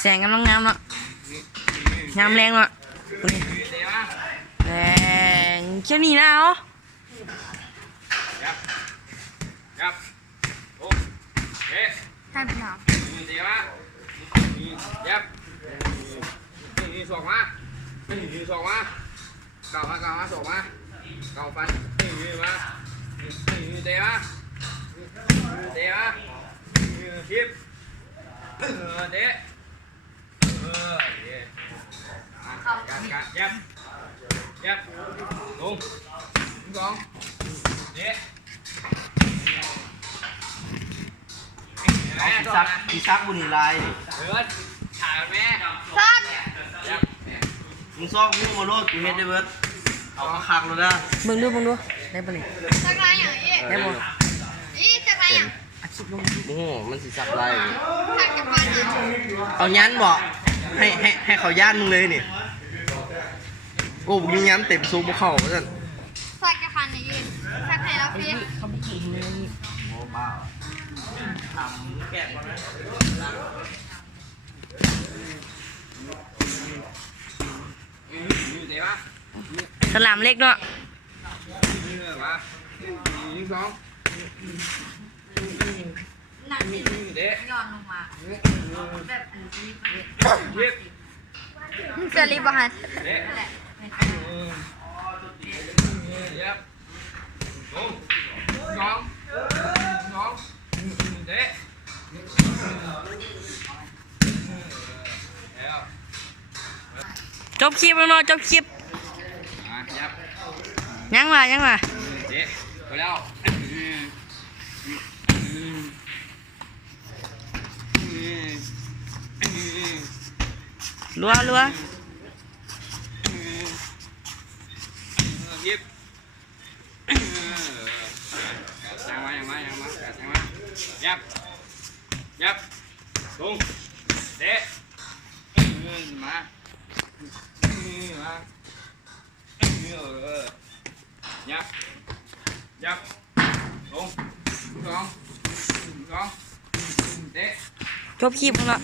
แสงกำลังงามเนาะงามแรงเนาะแรงเช่นนี้นะเหรอใช่ไหมครับส่งมาส่งมาเก่ามาส่งมาเก่าฟันมาเตะมาคลิปเตะกัดยับลงสองเตะพี่ซักบุญลายถ่ายแม่มึงซ่อมมึงมาโลดกูเฮ็ดได้เบิร์ดเอาคักๆเลยนะมึงดูได้ปะเนี่ยสักลายอย่างนี้ได้ปะสักลายอย่างโอ้โหมันสิซักลายสักจะฟันเอายันบอกให้เขาย่านมึงเลยนี่โอ้ยิงยันเต็มซูมเข่าเหมือนกันสักจะฟันอย่างนี้สักให้เราเพี้ยโอ้บ้าทำแกะก่อนนะสลามเล็กเนาะหนังย้อนลงมาแบบเจอรีบหันจบคลิปแล้วเนาะจบคลิปยังมาเจ๊ไปแล้วรัวยิบยังมายับลงเตะมายับลงสองเตะจบคลิปแล้วเนาะ